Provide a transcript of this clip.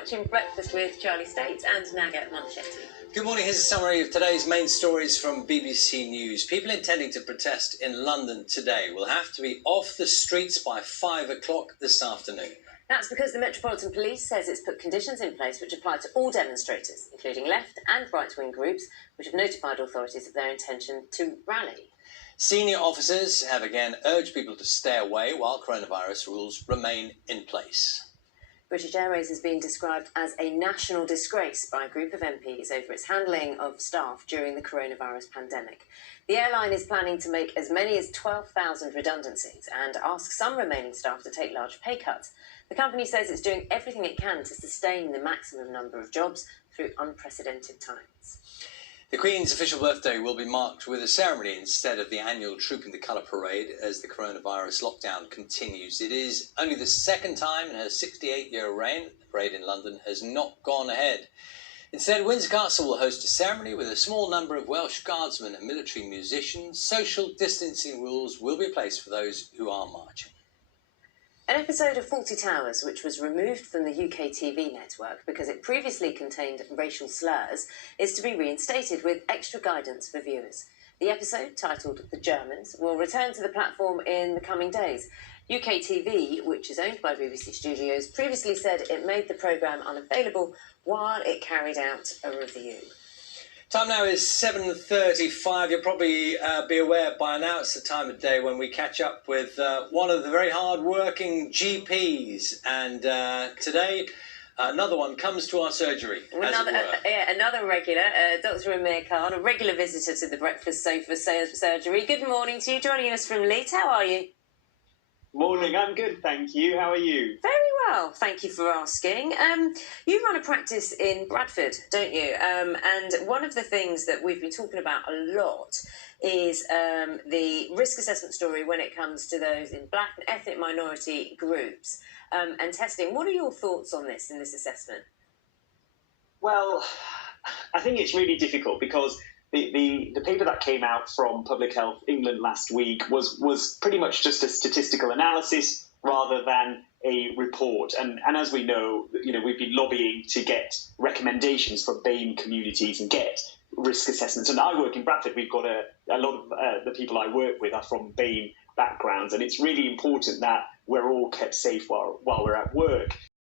watching Breakfast with Charlie States and Naga Monchetti. Good morning. Here's a summary of today's main stories from BBC News. People intending to protest in London today will have to be off the streets by 5 o'clock this afternoon. That's because the Metropolitan Police says it's put conditions in place which apply to all demonstrators, including left and right-wing groups, which have notified authorities of their intention to rally. Senior officers have again urged people to stay away while coronavirus rules remain in place. British Airways has been described as a national disgrace by a group of MPs over its handling of staff during the coronavirus pandemic. The airline is planning to make as many as 12,000 redundancies and ask some remaining staff to take large pay cuts. The company says it's doing everything it can to sustain the maximum number of jobs through unprecedented times. The Queen's official birthday will be marked with a ceremony instead of the annual Troop in the Colour parade as the coronavirus lockdown continues. It is only the second time in her 68-year reign that the parade in London has not gone ahead. Instead, Windsor Castle will host a ceremony with a small number of Welsh Guardsmen and military musicians. Social distancing rules will be placed for those who are marching. An episode of Fawlty Towers, which was removed from the UK TV network because it previously contained racial slurs, is to be reinstated with extra guidance for viewers. The episode, titled The Germans, will return to the platform in the coming days. UK TV, which is owned by BBC Studios, previously said it made the programme unavailable while it carried out a review. Time now is 7:35. You'll probably be aware by now it's the time of day when we catch up with one of the very hard-working GPs. And today, another one comes to our surgery, another regular, Dr. Amir Khan, a regular visitor to the Breakfast Sofa surgery. Good morning to you, joining us from Leeds. How are you? Morning, I'm good, thank you. How are you? Very well, thank you for asking. You run a practice in Bradford, don't you? And one of the things that we've been talking about a lot is the risk assessment story when it comes to those in black and ethnic minority groups and testing. What are your thoughts on this in this assessment? Well, I think it's really difficult because the paper that came out from Public Health England last week was pretty much just a statistical analysis rather than a report. And as we know, we've been lobbying to get recommendations from BAME communities and get risk assessments. And I work in Bradford. We've got a lot of the people I work with are from BAME backgrounds, and it's really important that we're all kept safe while we're at work.